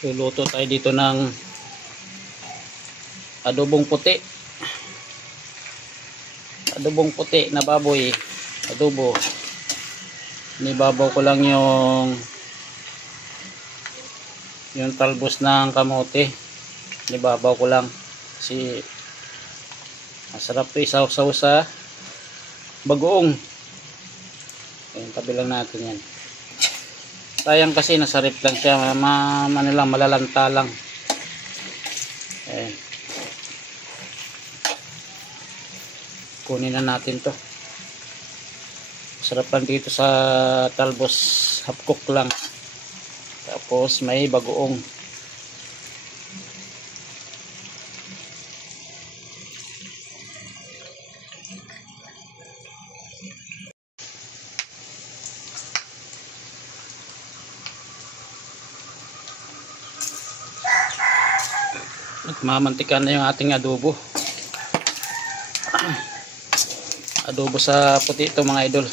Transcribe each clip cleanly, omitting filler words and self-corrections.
Luluto tayo dito ng adobong puti. Adobong puti na baboy. Adobo. Nibabaw ko lang yung talbos ng kamote. Nibabaw ko lang kasi masarap to isaw-saw sa bagoong. Ayun, tabi lang natin yan. Sayang kasi nasa rip lang siya, malalanta lang. Ayan. Kunin na natin to. Sarap lang dito sa talbos, half cook lang. Tapos may bagoong. Mamantikan na yung ating adobo. Adobo sa puti ito mga idol.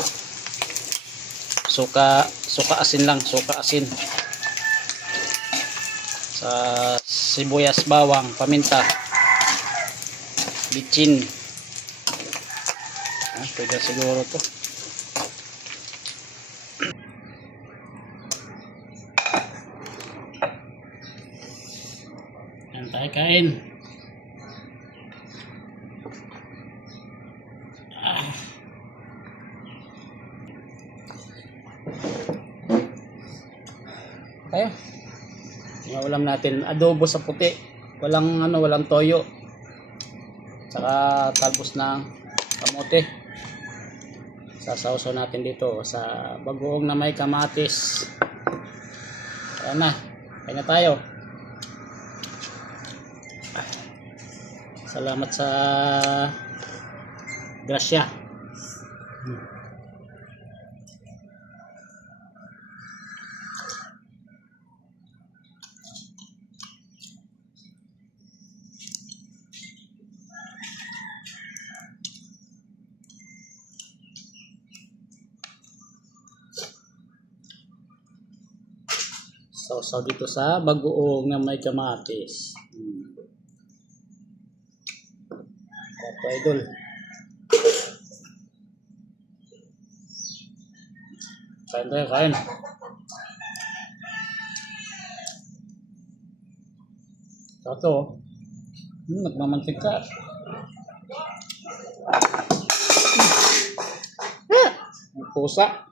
Suka asin lang, suka asin. Sa sibuyas, bawang, paminta, bitchin. Pwede siguro to. Yan tayo kain. Tayo. Yung ulam natin, adobo sa puti. Walang toyo. Saka talbos ng kamote. Sasawsaw natin dito sa bagoong na may kamatis. Ayan na. Kain na tayo. Salamat sa grasya. Sausaw dito sa bagoong na may kamatis. Ito idol. Kain tayo, kain. Ito. Nagmamantik ka. Ang pusa.